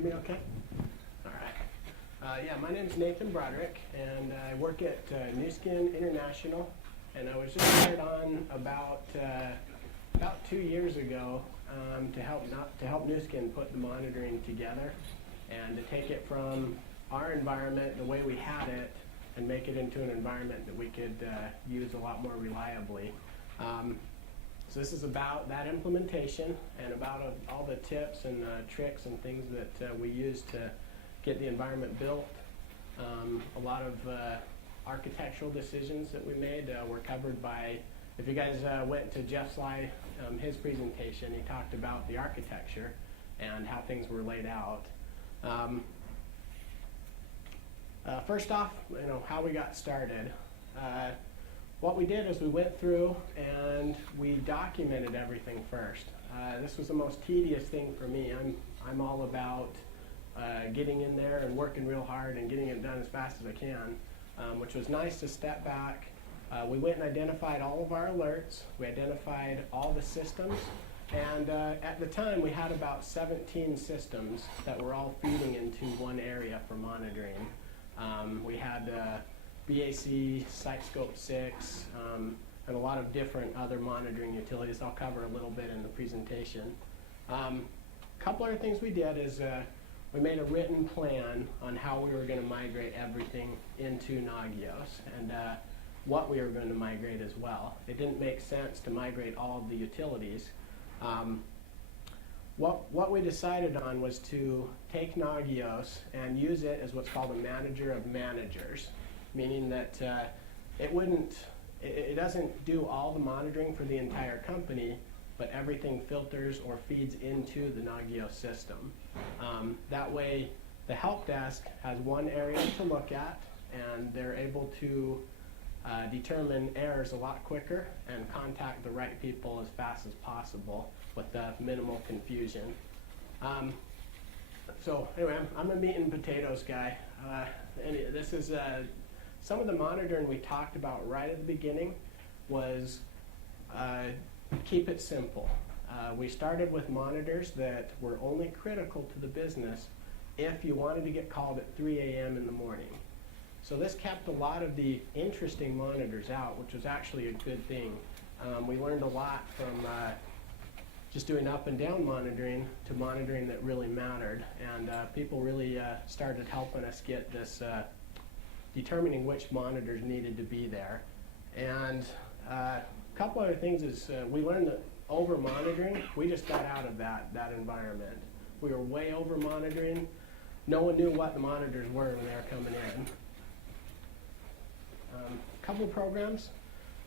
hear me okay? All right. Yeah, my name's Nathan Broderick, and I work at New Skin International, and I was just hired on about 2 years ago to help New Skin put the monitoring together and to take it from our environment, the way we had it, and make it into an environment that we could use a lot more reliably. So this is about that implementation and about all the tips and tricks and things that we use to get the environment built. A lot of architectural decisions that we made were covered by, if you guys went to Jeff's slide, his presentation, he talked about the architecture and how things were laid out. First off, how we got started. What we did is we went through and we documented everything first. This was the most tedious thing for me. I'm all about getting in there and working real hard and getting it done as fast as I can, which was nice to step back. We went and identified all of our alerts. We identified all the systems. And at the time, we had about 17 systems that were all feeding into one area for monitoring. We had BAC, Sitescope 6, and a lot of different other monitoring utilities. I'll cover a little bit in the presentation. A couple other things we did is we made a written plan on how we were going to migrate everything into Nagios and what we were going to migrate as well. It didn't make sense to migrate all of the utilities. What we decided on was to take Nagios and use it as what's called a manager of managers, meaning that it doesn't do all the monitoring for the entire company, but everything filters or feeds into the Nagios system. That way, the help desk has one area to look at, and they're able to determine errors a lot quicker and contact the right people as fast as possible with minimal confusion. So anyway, I'm a meat and potatoes guy. This is some of the monitoring we talked about right at the beginning was keep it simple. We started with monitors that were only critical to the business if you wanted to get called at 3 a.m. in the morning. So this kept a lot of the interesting monitors out, which was actually a good thing. We learned a lot from just doing up and down monitoring to monitoring that really mattered, and people really started helping us get this determining which monitors needed to be there. And a couple other things is we learned that over monitoring, we just got out of that environment. We were way over monitoring. No one knew what the monitors were when they were coming in. Couple programs,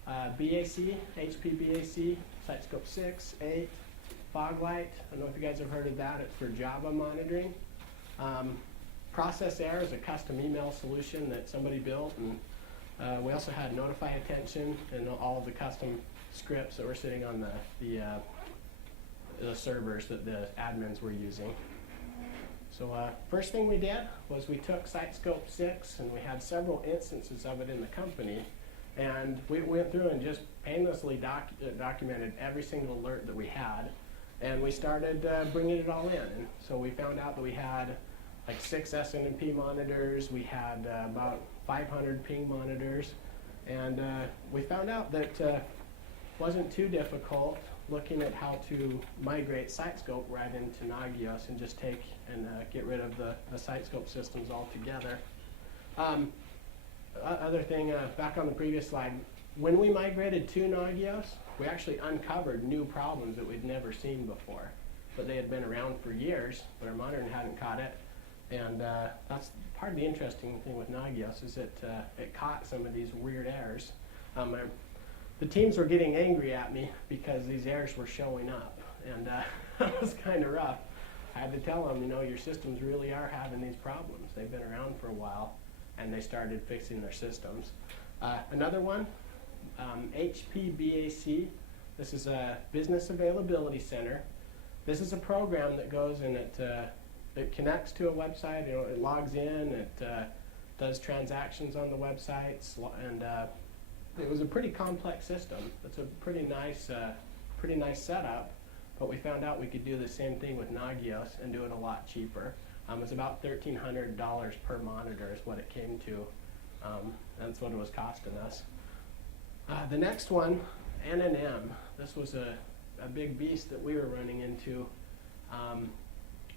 BAC, HP BAC, Sitescope 6, 8, Foglight. I don't know if you guys have heard of that. It's for Java monitoring. Process Error is a custom email solution that somebody built, and we also had Notify Attention and all of the custom scripts that were sitting on the servers that the admins were using. So first thing we did was we took Sitescope 6, and we had several instances of it in the company, and we went through and just painlessly documented every single alert that we had, and we started bringing it all in. And so we found out that we had like 6 SNMP monitors, we had about 500 ping monitors, and we found out that it wasn't too difficult looking at how to migrate Sitescope right into Nagios and just take and get rid of the Sitescope systems altogether. Other thing, back on the previous slide, when we migrated to Nagios, we actually uncovered new problems that we'd never seen before, but they had been around for years, but our monitoring hadn't caught it. And that's part of the interesting thing with Nagios is it caught some of these weird errors. The teams were getting angry at me because these errors were showing up, and that was kind of rough. I had to tell them, your systems really are having these problems. They've been around for a while, and they started fixing their systems. Another one, HP BAC. This is a Business Availability Center. This is a program that goes and it connects to a website. It logs in. It does transactions on the websites, and it was a pretty complex system. It's a pretty nice setup, but we found out we could do the same thing with Nagios and do it a lot cheaper. It's about $1,300 per monitor is what it came to. That's what it was costing us. The next one, NNM. This was a big beast that we were running into.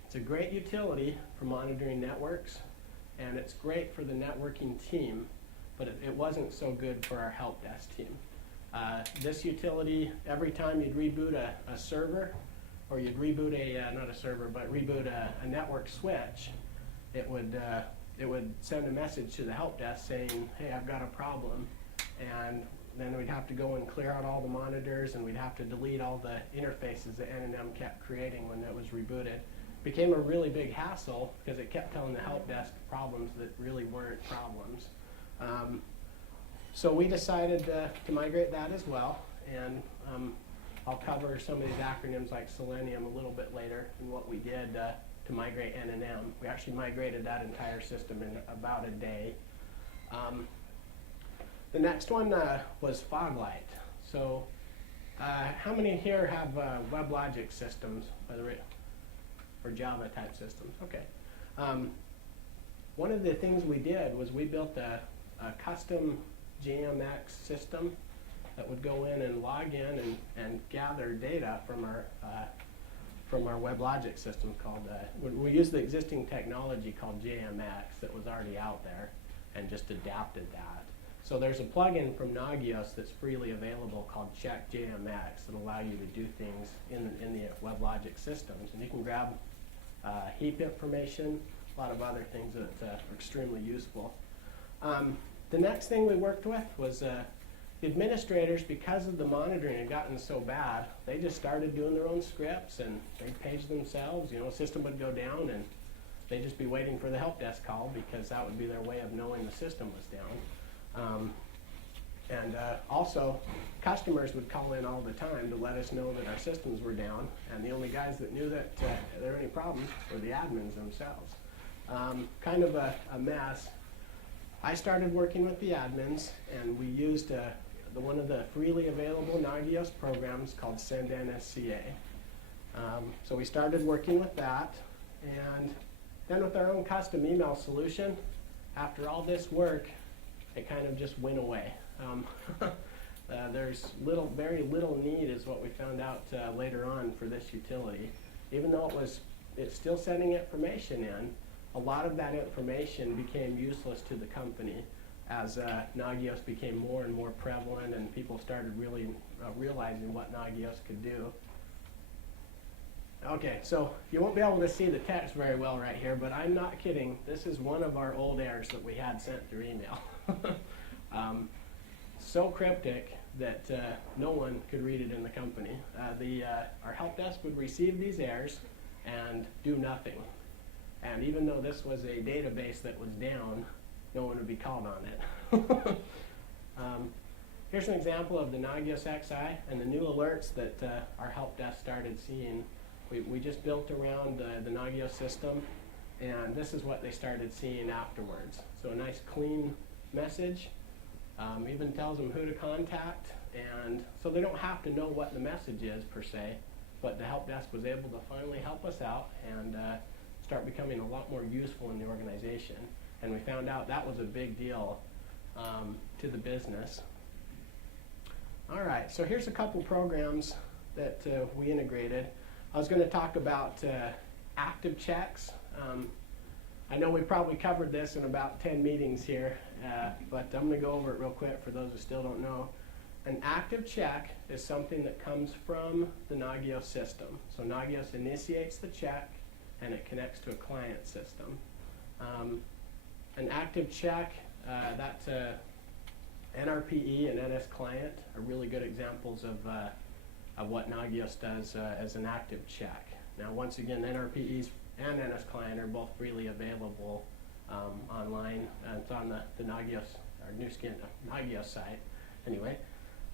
It's a great utility for monitoring networks, and it's great for the networking team, but it wasn't so good for our help desk team. This utility, every time you'd reboot a server, or you'd reboot not a server, but reboot a network switch, it would send a message to the help desk saying, hey, I've got a problem. And then we'd have to go and clear out all the monitors, and we'd have to delete all the interfaces that NNM kept creating when it was rebooted. Became a really big hassle because it kept telling the help desk problems that really weren't problems. So we decided to migrate that as well, and I'll cover some of these acronyms like Selenium a little bit later and what we did to migrate NNM. We actually migrated that entire system in about a day. The next one was Foglight. So how many here have WebLogic systems, or Java type systems? Okay. One of the things we did was we built a custom JMX system that would go in and log in and gather data from our WebLogic system called, we used the existing technology called JMX that was already out there and just adapted that. So there's a plugin from Nagios that's freely available called Check JMX that allow you to do things in the WebLogic systems. And you can grab heap information, a lot of other things that are extremely useful. The next thing we worked with was the administrators, because of the monitoring had gotten so bad, they just started doing their own scripts and they'd page themselves. You know, a system would go down and they'd just be waiting for the help desk call because that would be their way of knowing the system was down. Also, customers would call in all the time to let us know that our systems were down, and the only guys that knew that there were any problems were the admins themselves. Kind of a mess. I started working with the admins, and we used one of the freely available Nagios programs called Send NSCA. So we started working with that, and then with our own custom email solution, after all this work, it kind of just went away. There's very little need is what we found out later on for this utility. Even though it's still sending information in, a lot of that information became useless to the company as Nagios became more and more prevalent and people started really realizing what Nagios could do. Okay, so you won't be able to see the text very well right here, but I'm not kidding. This is one of our old errors that we had sent through email. So cryptic that no one could read it in the company. Our help desk would receive these errors and do nothing. And even though this was a database that was down, no one would be called on it. Here's an example of the Nagios XI and the new alerts that our help desk started seeing. We just built around the Nagios system, and this is what they started seeing afterwards. So a nice clean message, even tells them who to contact, and so they don't have to know what the message is per se, but the help desk was able to finally help us out and start becoming a lot more useful in the organization. And we found out that was a big deal to the business. All right, so here's a couple programs that we integrated. I was going to talk about active checks. I know we probably covered this in about 10 meetings here, but I'm going to go over it real quick for those who still don't know. An active check is something that comes from the Nagios system. So Nagios initiates the check, and it connects to a client system. An active check, that's NRPE and NS client are really good examples of what Nagios does as an active check. Now, once again, NRPEs and NS client are both freely available online. It's on the Nagios, our new skin Nagios site. Anyway,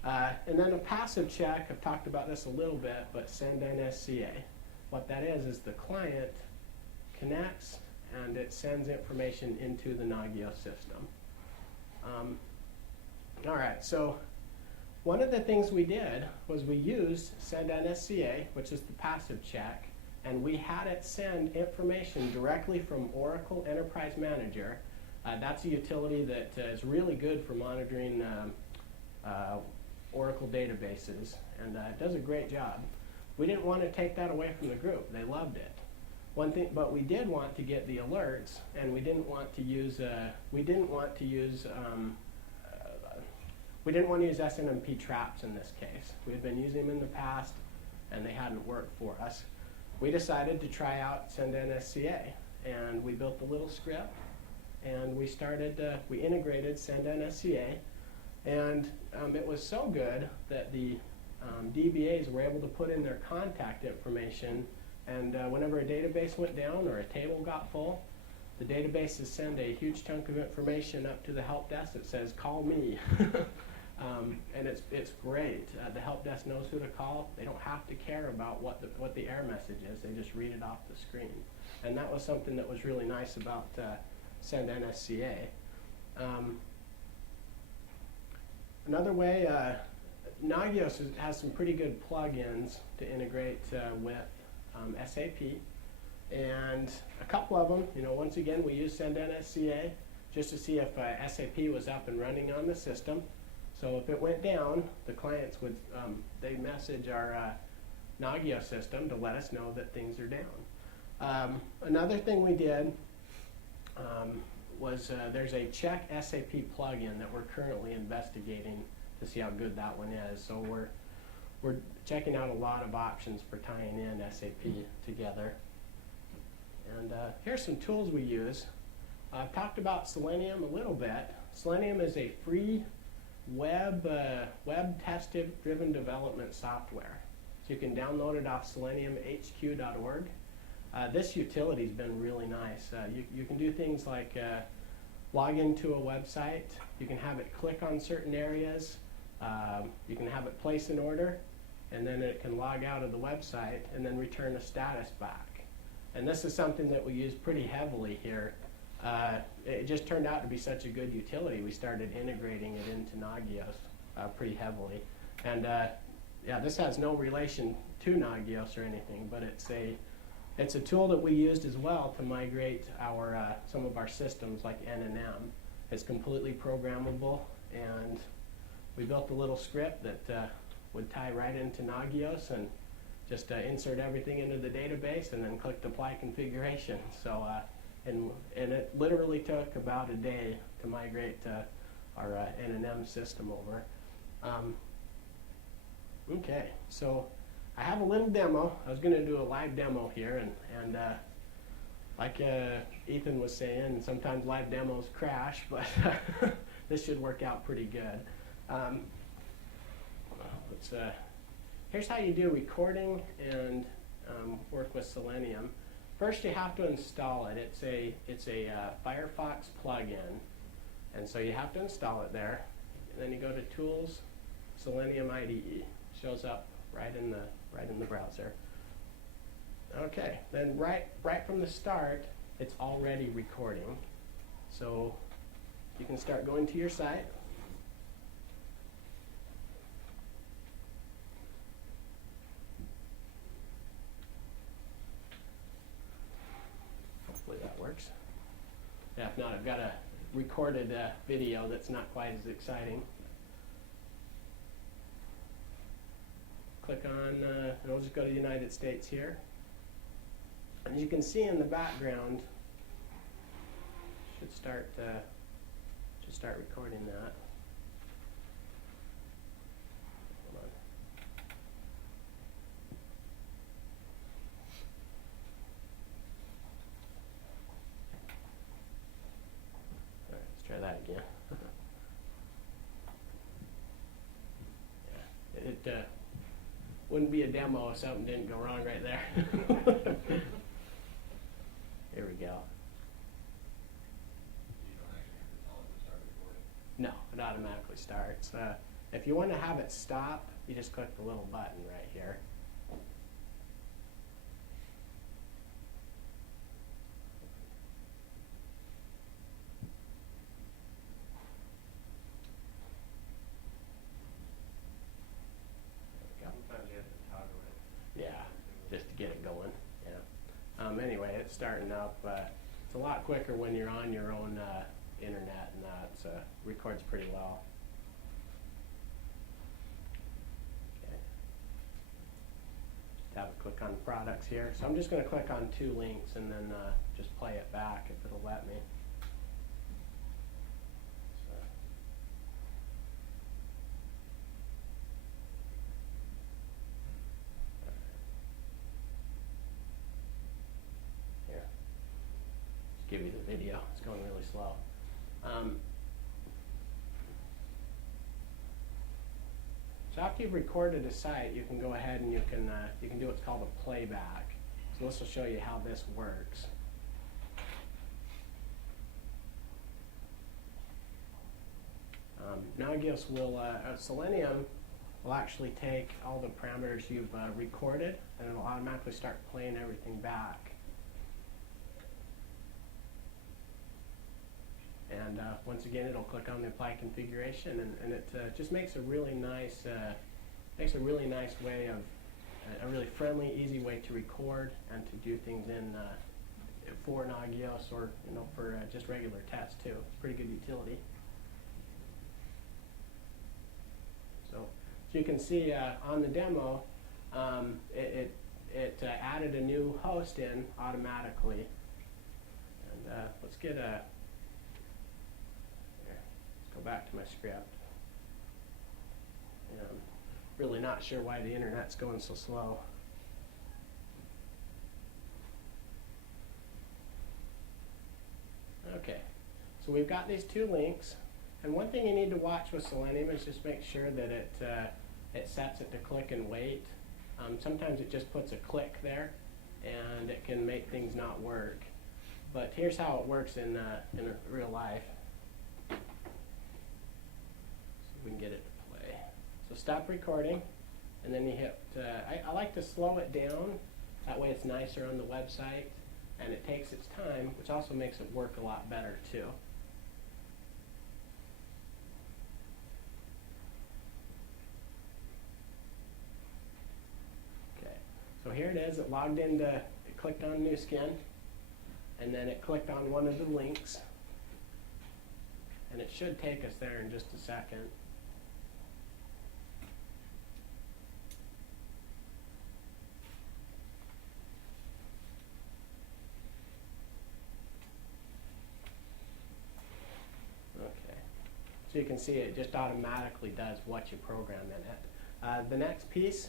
and then a passive check. I've talked about this a little bit, but Send NSCA. What that is the client connects and it sends information into the Nagios system. All right, so one of the things we did was we used Send NSCA, which is the passive check, and we had it send information directly from Oracle Enterprise Manager. That's a utility that is really good for monitoring Oracle databases, and it does a great job. We didn't want to take that away from the group. They loved it. One thing, but we did want to get the alerts, and we didn't want to use SNMP traps in this case. We had been using them in the past, and they hadn't worked for us. We decided to try out send NSCA, and we built a little script, and we integrated send NSCA, and it was so good that the DBAs were able to put in their contact information, and whenever a database went down or a table got full, the databases send a huge chunk of information up to the help desk that says, "Call me." And it's great. The help desk knows who to call. They don't have to care about what the error message is. They just read it off the screen. And that was something that was really nice about send NSCA. Another way, Nagios has some pretty good plugins to integrate with SAP. And a couple of them, once again, we use send NSCA just to see if SAP was up and running on the system. So if it went down, the clients would they'd message our Nagios system to let us know that things are down. Another thing we did was there's a check SAP plugin that we're currently investigating to see how good that one is. So we're checking out a lot of options for tying in SAP together. And here's some tools we use. I've talked about Selenium a little bit. Selenium is a free web tested driven development software. So you can download it off seleniumhq.org. This utility's been really nice. You can do things like log into a website. You can have it click on certain areas. You can have it place an order, and then it can log out of the website and then return a status back. And this is something that we use pretty heavily here. It just turned out to be such a good utility, we started integrating it into Nagios pretty heavily. And yeah, this has no relation to Nagios or anything, but it's a tool that we used as well to migrate some of our systems like N and M. It's completely programmable, and we built a little script that would tie right into Nagios and just insert everything into the database and then click apply configuration. So, and it literally took about a day to migrate our N&M system over. Okay, so I have a little demo. I was going to do a live demo here, and like Ethan was saying, sometimes live demos crash, but this should work out pretty good. Here's how you do recording and work with Selenium. First, you have to install it. It's a Firefox plugin, and so you have to install it there. And then you go to Tools, Selenium IDE. Shows up right in the browser. Okay, then right from the start, it's already recording. So you can start going to your site. Hopefully that works. Yeah, if not, I've got a recorded video that's not quite as exciting. Click on, and we'll just go to the United States here. And as you can see in the background, should start recording that. Hold on. All right, let's try that again. Yeah, it wouldn't be a demo if something didn't go wrong right there. Here we go. No, it automatically starts. If you want to have it stop, you just click the little button right here. Sometimes you have to toggle it. Yeah, just to get it going. Yeah. Anyway, it's starting up. It's a lot quicker when you're on your own internet, and that records pretty well. Okay. Just have a click on products here. So I'm just going to click on 2 links and then just play it back if it'll let me. Give you the video. It's going really slow. So after you've recorded a site, you can go ahead and you can do what's called a playback. So this will show you how this works. Nagios will Selenium will actually take all the parameters you've recorded, and it'll automatically start playing everything back. And once again, it'll click on the apply configuration, and it just makes a really nice way of a really friendly, easy way to record and to do things in for Nagios, or for just regular tests too. It's pretty good utility. So you can see on the demo, it added a new host in automatically, and let's get a. Go back to my script. I'm really not sure why the internet's going so slow. Okay, so we've got these 2 links, and one thing you need to watch with Selenium is just make sure that it sets it to click and wait. Sometimes it just puts a click there, and it can make things not work. But here's how it works in real life. We can get it to play. So stop recording, and then you hit, I like to slow it down, that way it's nicer on the website, and it takes its time, which also makes it work a lot better too. Okay, so here it is, it logged into, it clicked on New Skin, and then it clicked on one of the links, and it should take us there in just a second. So you can see it just automatically does what you program in it. The next piece,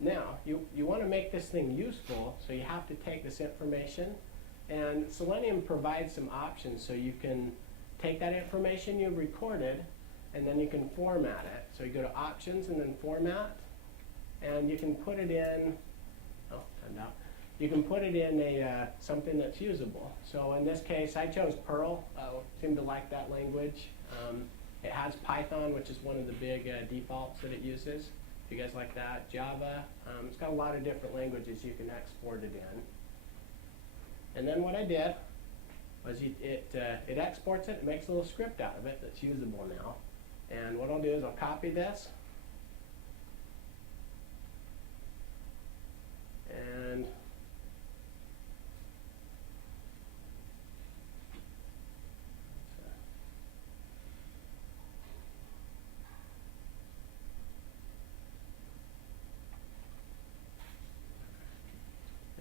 now you want to make this thing useful, so you have to take this information, and Selenium provides some options so you can take that information you've recorded and then you can format it. So you go to options and then format, and you can put it in, you can put it in a something that's usable. So in this case, I chose Perl. I seem to like that language. It has Python, which is one of the big defaults that it uses. If you guys like that, Java. It's got a lot of different languages you can export it in. And then what I did was it exports it, it makes a little script out of it that's usable now. And what I'll do is I'll copy this, and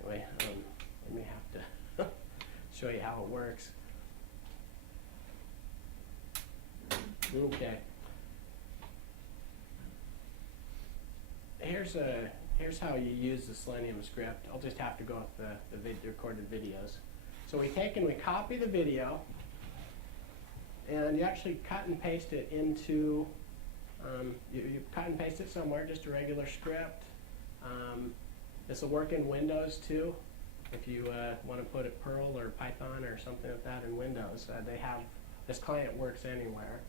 anyway, let me have to show you how it works. Okay. Here's how you use the Selenium script. I'll just have to go with the recorded videos. So we take and we copy the video, and you actually cut and paste it into, you cut and paste it somewhere, just a regular script. This will work in Windows too. If you want to put it Perl or Python or something like that in Windows, they have, this client works anywhere.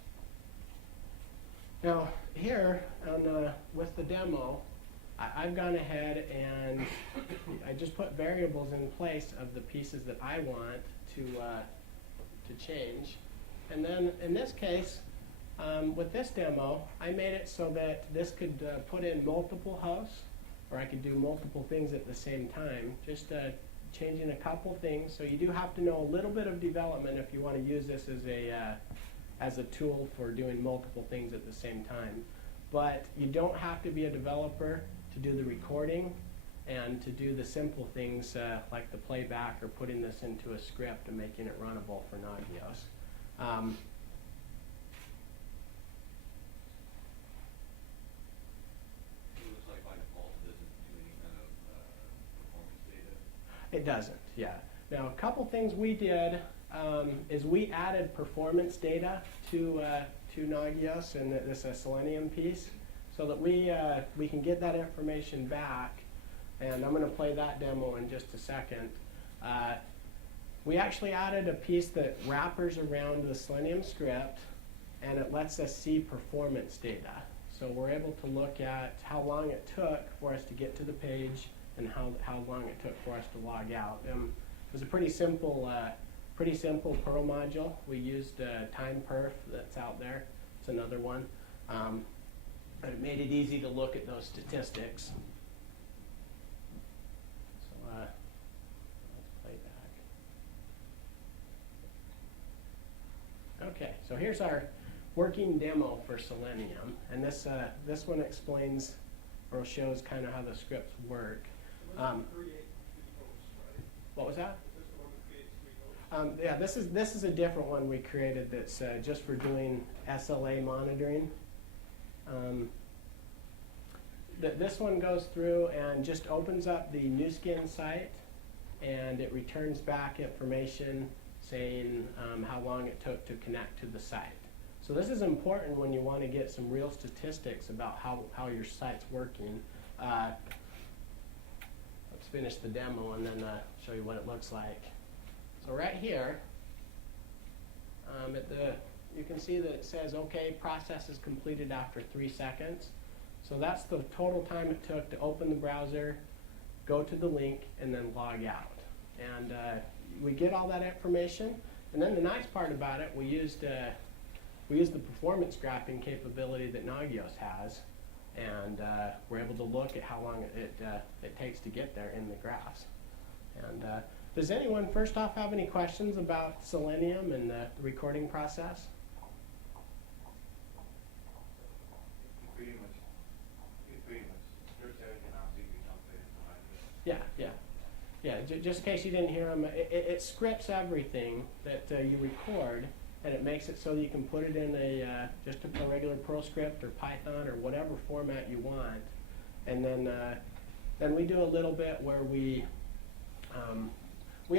Now here with the demo, I've gone ahead and I just put variables in place of the pieces that I want to change. And then in this case, with this demo, I made it so that this could put in multiple hosts, or I could do multiple things at the same time. Just changing a couple things. So you do have to know a little bit of development if you want to use this as a tool for doing multiple things at the same time. But you don't have to be a developer to do the recording and to do the simple things like the playback or putting this into a script and making it runnable for Nagios. It doesn't, yeah. Now, a couple things we did is we added performance data to Nagios and this Selenium piece so that we can get that information back. And I'm going to play that demo in just a second. We actually added a piece that wrappers around the Selenium script, and it lets us see performance data. So we're able to look at how long it took for us to get to the page and how long it took for us to log out. It was a pretty simple Perl module. We used time perf that's out there. It's another one. But it made it easy to look at those statistics. So let's play back. Okay, so here's our working demo for Selenium, and this one explains or shows kind of how the scripts work. What was that? Yeah, this is a different one we created that's just for doing SLA monitoring. This one goes through and just opens up the new skin site, and it returns back information saying how long it took to connect to the site. So this is important when you want to get some real statistics about how your site's working. Let's finish the demo and then show you what it looks like. So right here, you can see that it says, okay, process is completed after 3 seconds. So that's the total time it took to open the browser, go to the link, and then log out. And we get all that information. And then the nice part about it, we used the performance graphing capability that Nagios has, and we're able to look at how long it takes to get there in the graphs. And does anyone, first off, have any questions about Selenium and the recording process? Yeah. Just in case you didn't hear them, it scripts everything that you record, and it makes it so that you can put it in just a regular Perl script or Python or whatever format you want. And then we do a little bit where we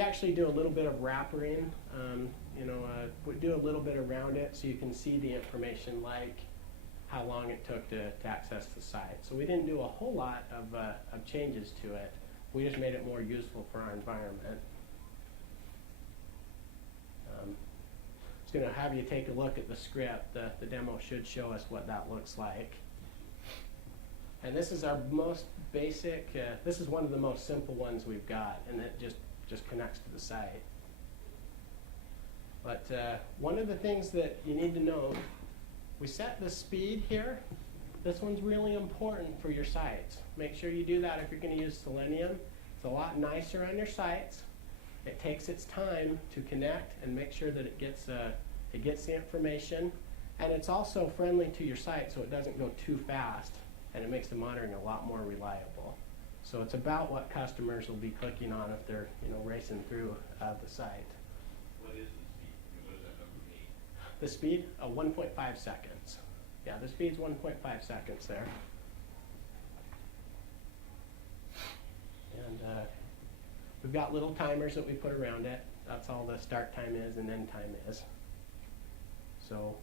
actually do a little bit of wrappering. We do a little bit around it so you can see the information, like how long it took to access the site. So we didn't do a whole lot of changes to it. We just made it more useful for our environment. It's going to have you take a look at the script. The demo should show us what that looks like. And this is our most basic, this is one of the most simple ones we've got, and it just connects to the site. But one of the things that you need to know, we set the speed here. This one's really important for your sites. Make sure you do that if you're going to use Selenium. It's a lot nicer on your sites. It takes its time to connect and make sure that it gets the information. And it's also friendly to your site, so it doesn't go too fast, and it makes the monitoring a lot more reliable. So it's about what customers will be clicking on if they're racing through the site. What is the speed? What does that number mean? The speed? 1.5 seconds. Yeah, the speed's 1.5 seconds there. And we've got little timers that we put around it. That's all the start time is and end time is. So,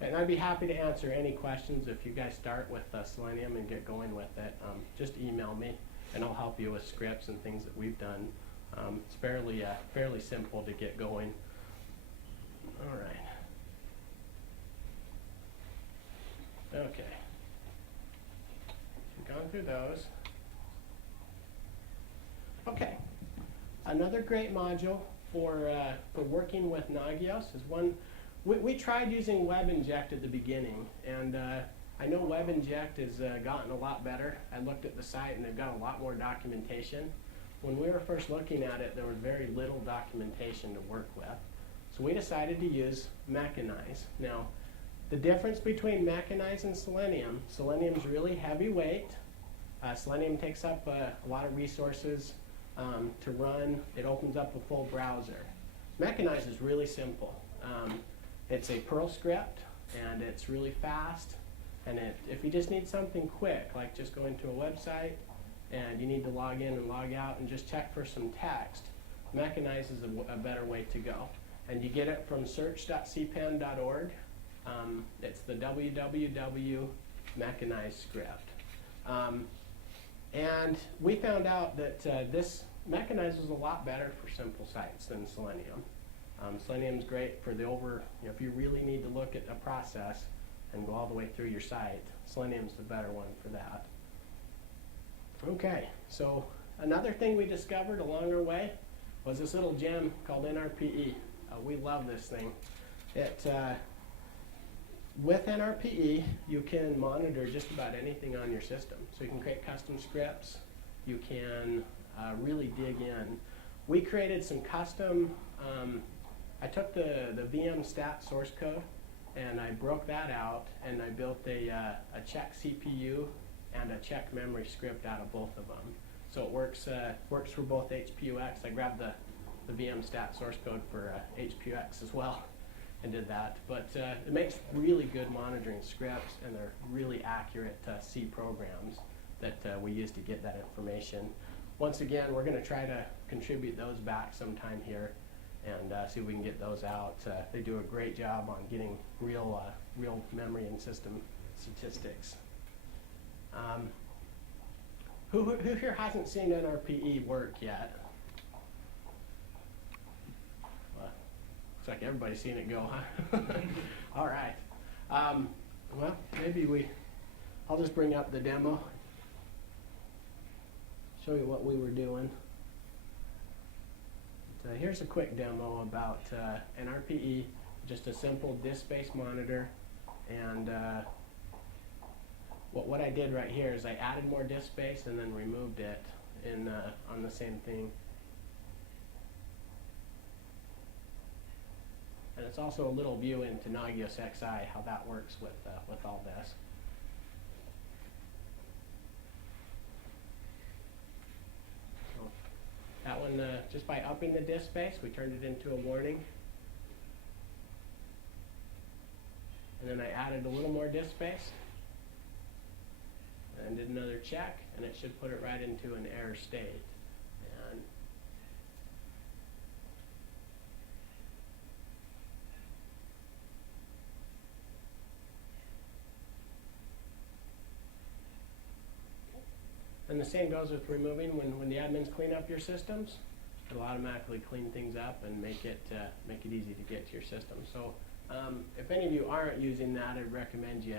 and I'd be happy to answer any questions if you guys start with Selenium and get going with it. Just email me, and I'll help you with scripts and things that we've done. It's fairly simple to get going. All right. Okay. We've gone through those. Okay. Another great module for working with Nagios is one. We tried using WebInject at the beginning, and I know WebInject has gotten a lot better. I looked at the site and they've got a lot more documentation. When we were first looking at it, there was very little documentation to work with. So we decided to use mechanize. Now, the difference between mechanize and Selenium, Selenium's really heavyweight. Selenium takes up a lot of resources to run. It opens up a full browser. Mechanize is really simple. It's a Perl script, and it's really fast. And if you just need something quick, like just going to a website and you need to log in and log out and just check for some text, mechanize is a better way to go. And you get it from search.cpan.org. It's the www mechanize script. And we found out that this mechanize is a lot better for simple sites than Selenium. Selenium's great for if you really need to look at a process and go all the way through your site, Selenium's the better one for that. Okay, so another thing we discovered along our way was this little gem called nrpe. We love this thing. With nrpe, you can monitor just about anything on your system. So you can create custom scripts. You can really dig in. We created some custom, I took the VM stat source code and I broke that out and I built a check CPU and a check memory script out of both of them. So it works for both HPUX. I grabbed the VM stat source code for HPUX as well and did that. But it makes really good monitoring scripts, and they're really accurate C programs that we use to get that information. Once again, we're going to try to contribute those back sometime here and see if we can get those out. They do a great job on getting real memory and system statistics. Who here hasn't seen nrpe work yet? Looks like everybody's seen it go, huh? All right. Well, I'll just bring up the demo, show you what we were doing. Here's a quick demo about nrpe, just a simple disk-based monitor. And what I did right here is I added more disk space and then removed it on the same thing. And it's also a little view into Nagios XI, how that works with all this. So that one, just by upping the disk space, we turned it into a warning. And then I added a little more disk space and did another check, and it should put it right into an error state. And the same goes with removing. When the admins clean up your systems, it'll automatically clean things up and make it easy to get to your system. So if any of you aren't using that, I'd recommend you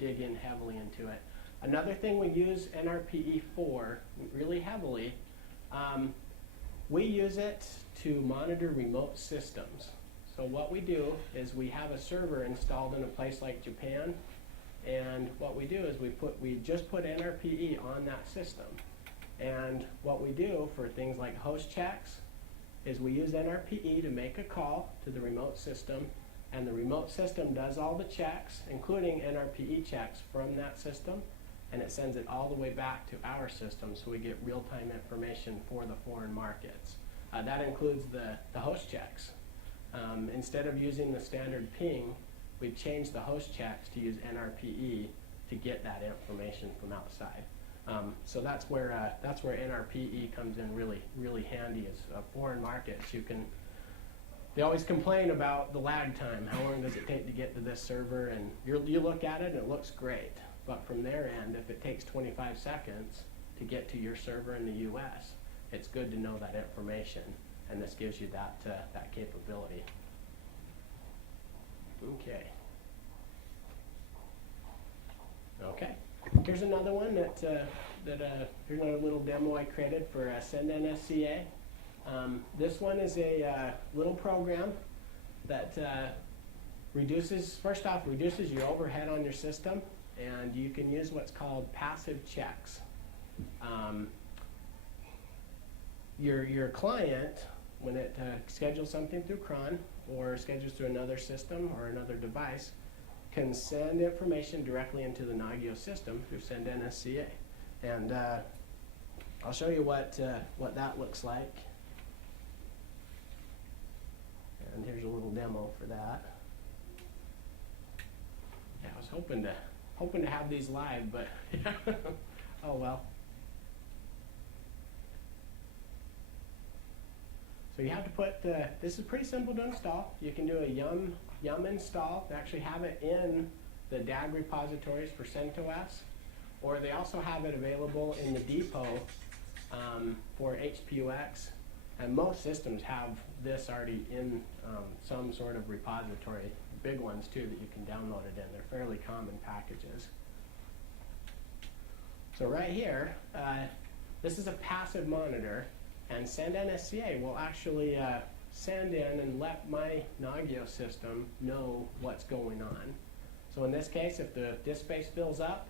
dig in heavily into it. Another thing we use nrpe for really heavily, we use it to monitor remote systems. So what we do is we have a server installed in a place like Japan, and what we do is we just put nrpe on that system. And what we do for things like host checks is we use nrpe to make a call to the remote system, and the remote system does all the checks, including nrpe checks from that system, and it sends it all the way back to our system, so we get real-time information for the foreign markets. That includes the host checks. Instead of using the standard ping, we've changed the host checks to use nrpe to get that information from outside. So that's where nrpe comes in really handy. As foreign markets, they always complain about the lag time. How long does it take to get to this server? And you look at it and it looks great, but from their end, if it takes 25 seconds to get to your server in the US, it's good to know that information, and this gives you that capability. Okay. Here's another one here's another little demo I created for Send NSCA. This one is a little program that reduces your overhead on your system. and you can use what's called passive checks. Your client, when it schedules something through cron or schedules through another system or another device, can send information directly into the Nagios system through send NSCA. And I'll show you what that looks like. And here's a little demo for that. Yeah, I was hoping to have these live, but oh well. So you have to put this is pretty simple to install. You can do a yum install to actually have it in the DAG repositories for CentOS, or they also have it available in the depot for HPUX. And most systems have this already in some sort of repository, big ones too, that you can download it in. They're fairly common packages. So right here, this is a passive monitor, and send NSCA will actually send in and let my Nagios system know what's going on. So in this case, if the disk space fills up,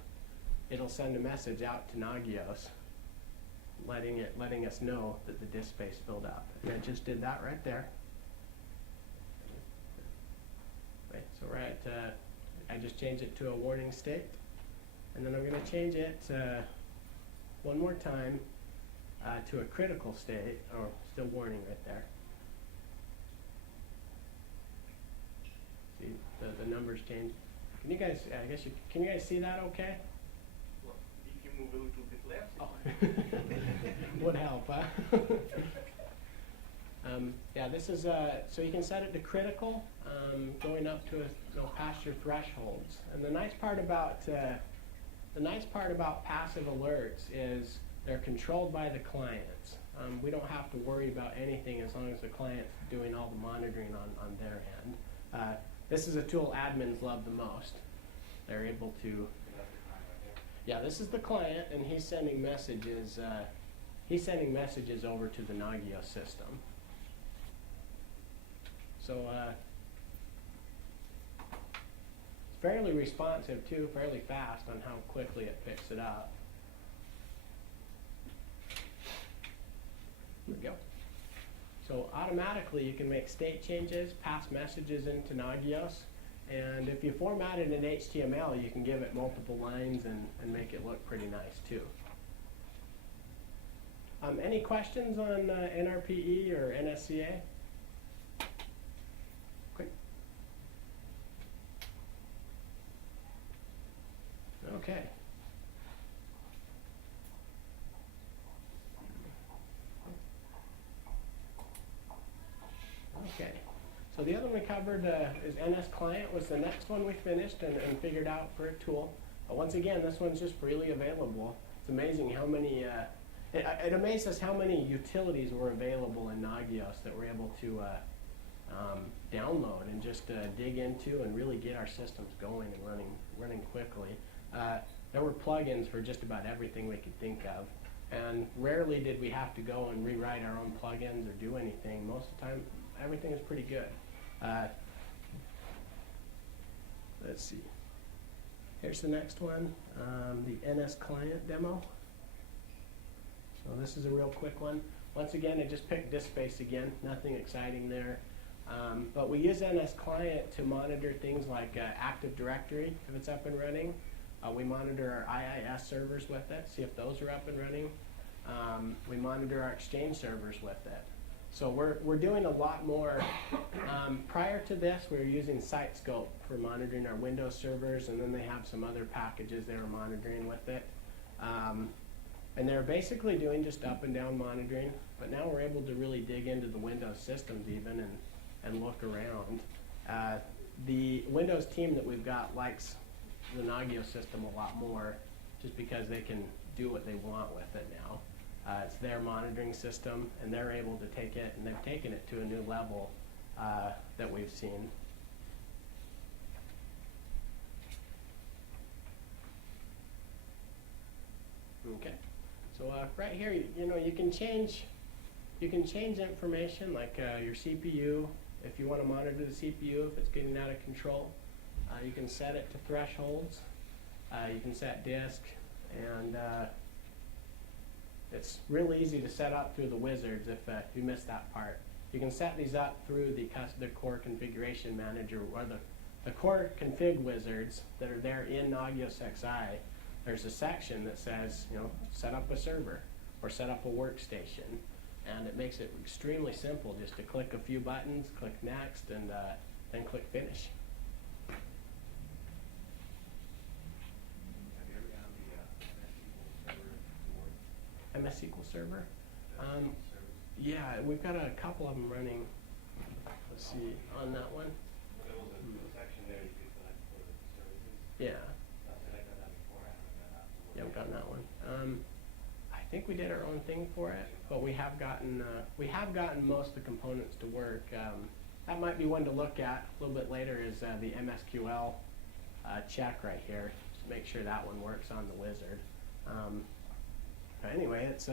it'll send a message out to Nagios letting us know that the disk space filled up. And it just did that right there. Right, so I just changed it to a warning state. And then I'm going to change it one more time to a critical state, or still warning right there. See, the numbers change. Can you guys, can you guys see that okay? Well, if you move a little bit left. Oh. Would help, huh? Yeah, this is, so you can set it to critical, going up to past your thresholds. And the nice part about passive alerts is they're controlled by the clients. We don't have to worry about anything as long as the client's doing all the monitoring on their end. This is a tool admins love the most. They're able to, yeah, this is the client, and he's sending messages over to the Nagios system. So it's fairly responsive too, fairly fast on how quickly it picks it up. Here we go. So automatically you can make state changes, pass messages into Nagios, and if you format it in HTML, you can give it multiple lines and make it look pretty nice too. Any questions on NRPE or NSCA? Quick. Okay. Okay. So the other one we covered is NS Client was the next one we finished and figured out for a tool. Once again, this one's just freely available. It's amazing how many, it amazed us how many utilities were available in Nagios that we're able to download and just dig into and really get our systems going and running quickly. There were plugins for just about everything we could think of. And rarely did we have to go and rewrite our own plugins or do anything. Most of the time, everything is pretty good. Let's see. Here's the next one, the NS Client demo. So this is a real quick one. Once again, I just picked disk space again, nothing exciting there. But we use NS Client to monitor things like Active Directory, if it's up and running. We monitor our IIS servers with it, see if those are up and running. We monitor our Exchange servers with it. So we're doing a lot more. Prior to this, we were using Sitescope for monitoring our Windows servers, and then they have some other packages they were monitoring with it. And they're basically doing just up and down monitoring, but now we're able to really dig into the Windows systems even and look around. The Windows team that we've got likes the Nagios system a lot more just because they can do what they want with it now. It's their monitoring system, and they're able to take it, and they've taken it to a new level that we've seen. Okay, so right here, you can change information like your CPU. If you want to monitor the CPU if it's getting out of control, you can set it to thresholds. You can set disk, and it's really easy to set up through the wizards if you missed that part. You can set these up through the core configuration manager, or the core config wizards that are there in Nagios XI. There's a section that says, set up a server or set up a workstation, and it makes it extremely simple just to click a few buttons, click next, and then click finish. Have you ever done the MS SQL server to work? MS SQL Server? Yeah, we've got a couple of them running. Let's see, on that one. There was a section there you could select for the services. Yeah, I selected that before, I haven't done that. yeah, we've got that one. I think we did our own thing for it, but we have gotten most of the components to work. That might be one to look at a little bit later. Is the MSQL check right here, just make sure that one works on the wizard. But anyway, it's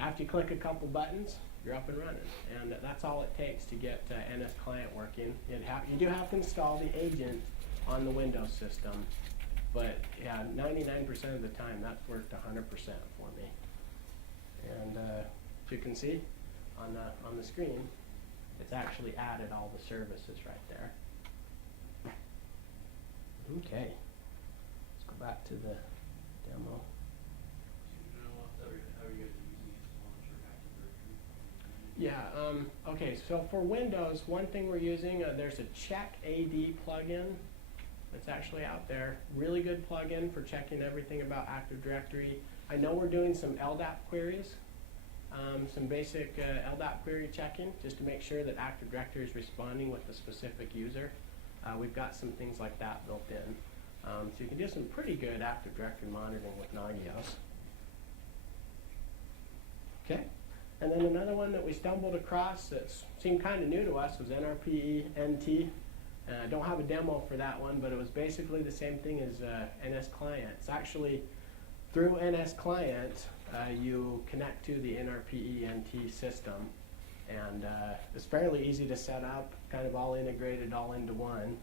after you click a couple buttons, you're up and running, and that's all it takes to get NS Client working. You do have to install the agent on the Windows system, but yeah, 99% of the time that's worked 100% for me. And as you can see on the screen, it's actually added all the services right there. Okay, let's go back to the demo. Yeah, okay, so for Windows, one thing we're using, there's a check AD plugin that's actually out there. Really good plugin for checking everything about Active Directory. I know we're doing some LDAP queries, some basic LDAP query checking, just to make sure that Active Directory is responding with the specific user. We've got some things like that built in. So you can do some pretty good Active Directory monitoring with Nagios. Okay. And then another one that we stumbled across that seemed kind of new to us was nrpe NT. I don't have a demo for that one, but it was basically the same thing as NS Client. It's actually through NS Client, you connect to the nrpe NT system, and it's fairly easy to set up, kind of all integrated, all into one.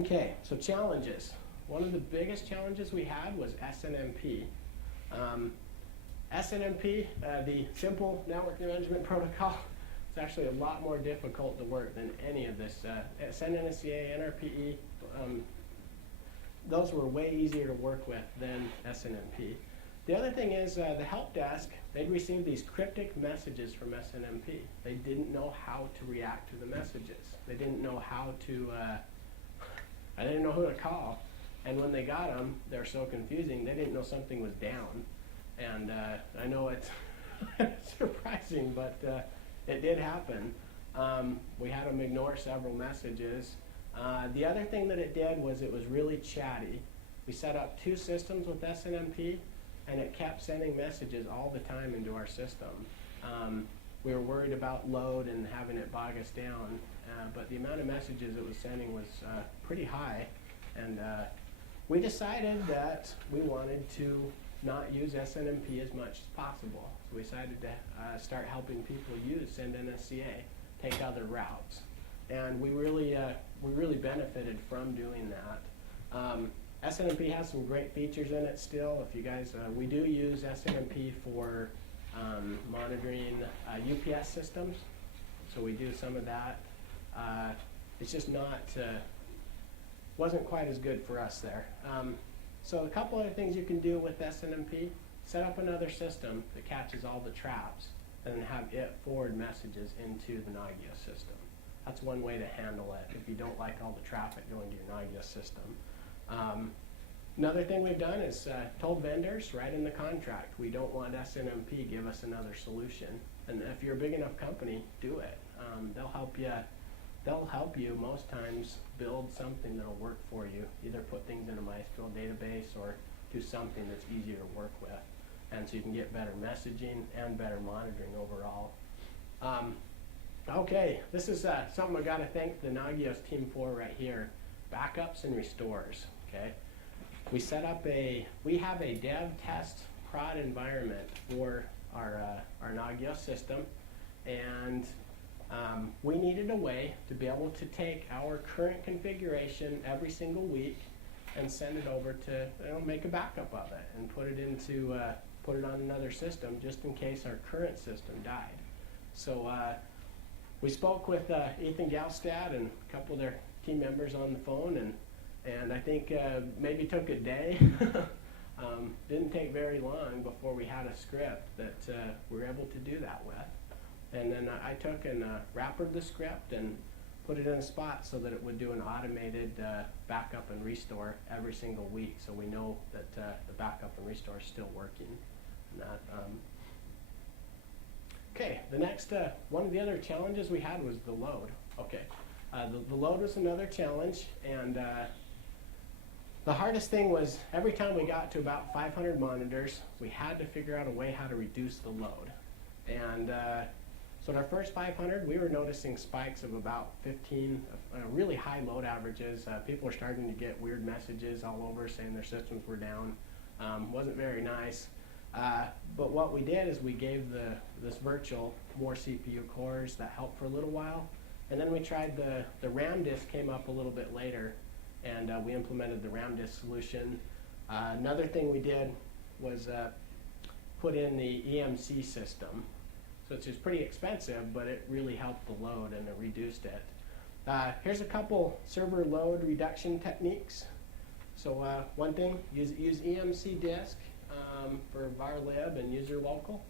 Okay, so challenges. One of the biggest challenges we had was SNMP. SNMP, the Simple Network Management Protocol, it's actually a lot more difficult to work than any of this. NSCA, NRPE, those were way easier to work with than SNMP. The other thing is the help desk, they'd receive these cryptic messages from SNMP. They didn't know how to react to the messages. They didn't know how to, I didn't know who to call. And when they got them, they're so confusing, they didn't know something was down. And I know it's surprising, but it did happen. We had them ignore several messages. The other thing that it did was it was really chatty. We set up 2 systems with SNMP, and it kept sending messages all the time into our system. We were worried about load and having it bog us down, but the amount of messages it was sending was pretty high. And we decided that we wanted to not use SNMP as much as possible. So we decided to start helping people send NSCA, take other routes. And we really benefited from doing that. SNMP has some great features in it still. If you guys, we do use SNMP for monitoring UPS systems. So we do some of that. It's just not, wasn't quite as good for us there. So a couple other things you can do with SNMP, set up another system that catches all the traps and then have it forward messages into the Nagios system. That's one way to handle it if you don't like all the traffic going to your Nagios system. Another thing we've done is told vendors right in the contract, we don't want SNMP, give us another solution. And if you're a big enough company, do it. They'll help you. They'll help you most times build something that'll work for you. Either put things in a MySQL database or do something that's easier to work with. And so you can get better messaging and better monitoring overall. Okay, this is something I gotta thank the Nagios team for right here. Backups and restores, okay? We set up we have a dev test prod environment for our Nagios system, and we needed a way to be able to take our current configuration every single week and send it over to, make a backup of it and put it into, put it on another system just in case our current system died. So we spoke with Ethan Galstad and a couple of their team members on the phone, and I think maybe took a day. Didn't take very long before we had a script that we were able to do that with. And then I took and wrappered the script and put it in a spot so that it would do an automated backup and restore every single week, so we know that the backup and restore is still working. And that, okay, the next, one of the other challenges we had was the load. Okay, the load was another challenge, and the hardest thing was every time we got to about 500 monitors, we had to figure out a way how to reduce the load. And so at our first 500, we were noticing spikes of about 15, really high load averages. People were starting to get weird messages all over saying their systems were down. Wasn't very nice. But what we did is we gave this virtual more CPU cores. That helped for a little while. And then we tried the RAM disk came up a little bit later, and we implemented the RAM disk solution. Another thing we did was put in the EMC system. So it's just pretty expensive, but it really helped the load and it reduced it. Here's a couple server load reduction techniques. So one thing, use EMC disk for var lib and user local.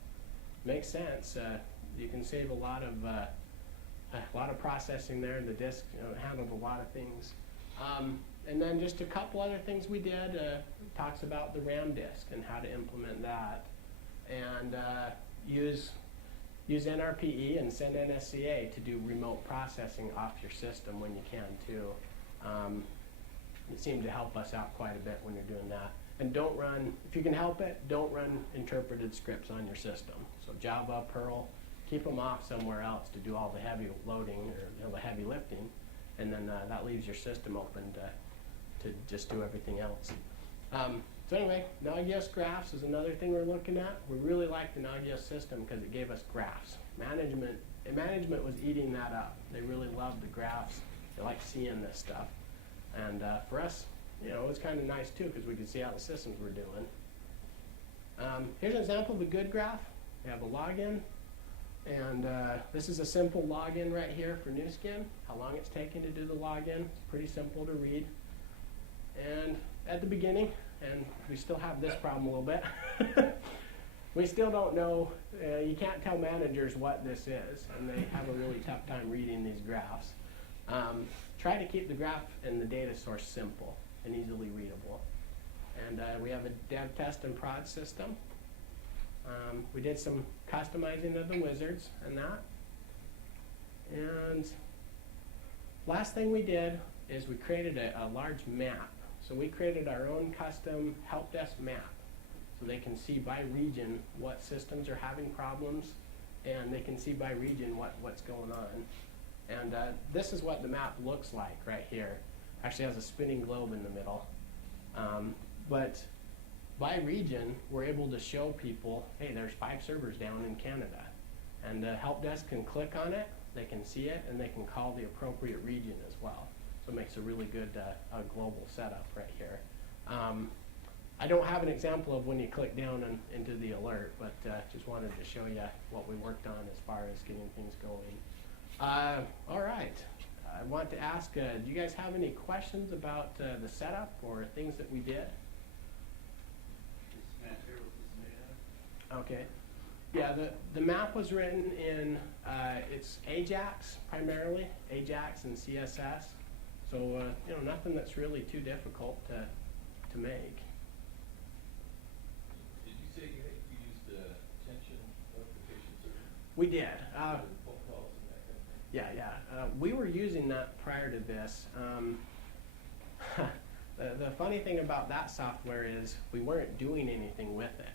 Makes sense. You can save a lot of processing there, and the disk handled a lot of things. And then just a couple other things we did. Talks about the RAM disk and how to implement that, and use nrpe and send NSCA to do remote processing off your system when you can too. It seemed to help us out quite a bit when you're doing that. And don't run, if you can help it, don't run interpreted scripts on your system. So Java, Perl, keep them off somewhere else to do all the heavy loading or the heavy lifting, and then that leaves your system open to just do everything else. So anyway, Nagios graphs is another thing we're looking at. We really like the Nagios system because it gave us graphs. Management was eating that up. They really loved the graphs. They like seeing this stuff. And for us, it was kind of nice too because we could see how the systems were doing. Here's an example of a good graph. We have a login. And this is a simple login right here for Nu Skin. How long it's taken to do the login. It's pretty simple to read. And at the beginning, and we still have this problem a little bit, we still don't know, you can't tell managers what this is, and they have a really tough time reading these graphs. Try to keep the graph and the data source simple and easily readable. And we have a dev, test, and prod system. We did some customizing of the wizards and that. And last thing we did is we created a large map. So we created our own custom help desk map, so they can see by region what systems are having problems, and they can see by region what's going on. And this is what the map looks like right here. Actually has a spinning globe in the middle. But by region, we're able to show people, hey, there's 5 servers down in Canada. And the help desk can click on it, they can see it, and they can call the appropriate region as well. So it makes a really good global setup right here. I don't have an example of when you click down into the alert, but just wanted to show you what we worked on as far as getting things going. All right. I want to ask, do you guys have any questions about the setup or things that we did? Okay. Yeah, the map was written in, it's Ajax primarily, Ajax and CSS. So, nothing that's really too difficult to make. Did you say you used attention notification server? We did. Phone calls and that kind of thing? Yeah. We were using that prior to this. The funny thing about that software is we weren't doing anything with it.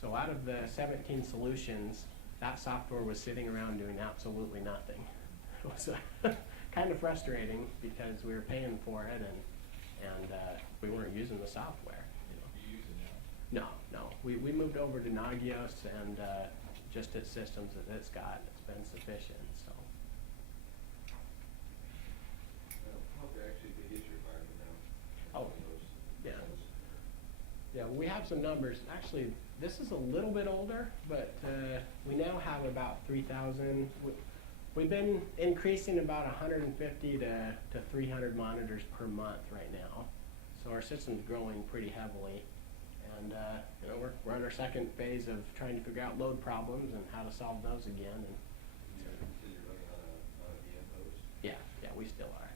So out of the 17 solutions, that software was sitting around doing absolutely nothing. It was kind of frustrating because we were paying for it and we weren't using the software. You use it now? No. We moved over to Nagios, and just its systems that it's got, it's been sufficient. So. How big actually big is your environment now? Oh. Yeah, we have some numbers. Actually, this is a little bit older, but we now have about 3,000. We've been increasing about 150 to 300 monitors per month right now. So our system's growing pretty heavily. And you know, we're on our second phase of trying to figure out load problems and how to solve those again. And You're running on a VM host? yeah, we still are.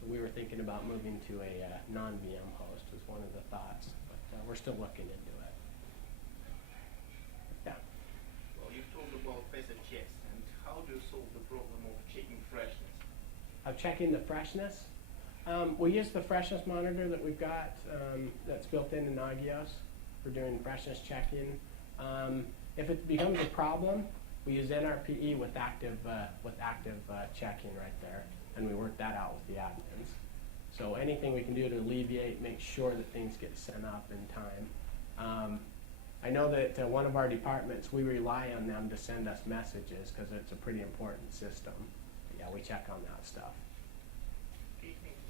So we were thinking about moving to a non-VM host was one of the thoughts, but we're still looking into it. Yeah. Well, you talked about facet checks, and how do you solve the problem of checking freshness? Of checking the freshness. We use the freshness monitor that we've got that's built into Nagios for doing freshness checking. If it becomes a problem, we use nrpe with active checking right there, and we work that out with the admins. So anything we can do to alleviate, make sure that things get sent up in time. I know that one of our departments, we rely on them to send us messages because it's a pretty important system. But yeah, we check on that stuff. Okay, thank you.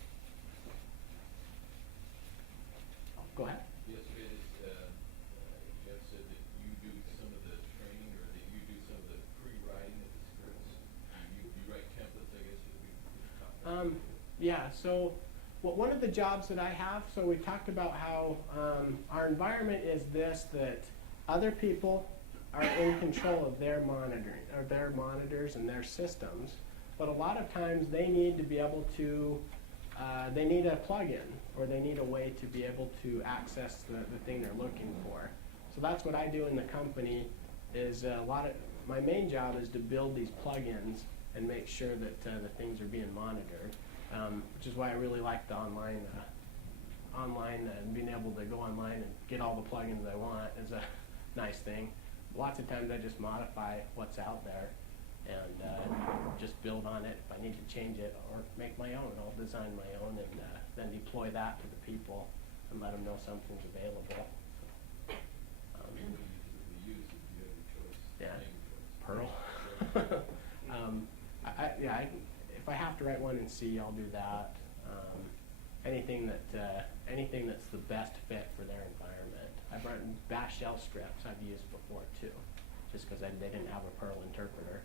Go ahead. Yesterday, Jeff said that you do some of the training, or that you do some of the pre-writing of the scripts. You write templates, I guess, would be Yeah, so one of the jobs that I have, so we talked about how our environment is this, that other people are in control of their monitoring, or their monitors and their systems, but a lot of times they need to be able to, they need a plugin, or they need a way to be able to access the thing they're looking for. So that's what I do in the company, is my main job is to build these plugins and make sure that the things are being monitored. Which is why I really like the online and being able to go online and get all the plugins I want is a nice thing. Lots of times I just modify what's out there and just build on it if I need to change it or make my own. I'll design my own and then deploy that to the people and let them know something's available. what do you typically use if you have your choice? Yeah. Language choice? Pearl. If I have to write one in C, I'll do that. Anything that's the best fit for their environment. I've written Bash shell scripts I've used before too, just because they didn't have a Perl interpreter.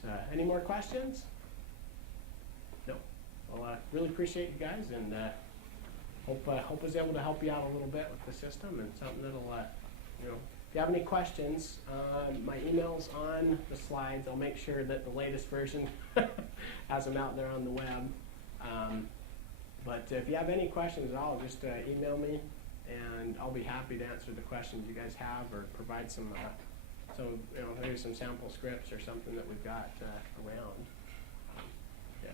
So, any more questions? No. Well, really appreciate you guys, and hope I was able to help you out a little bit with the system and something that'll, if you have any questions, my email's on the slides. I'll make sure that the latest version has them out there on the web. But if you have any questions at all, just email me, and I'll be happy to answer the questions you guys have or provide some maybe some sample scripts or something that we've got around. Yeah.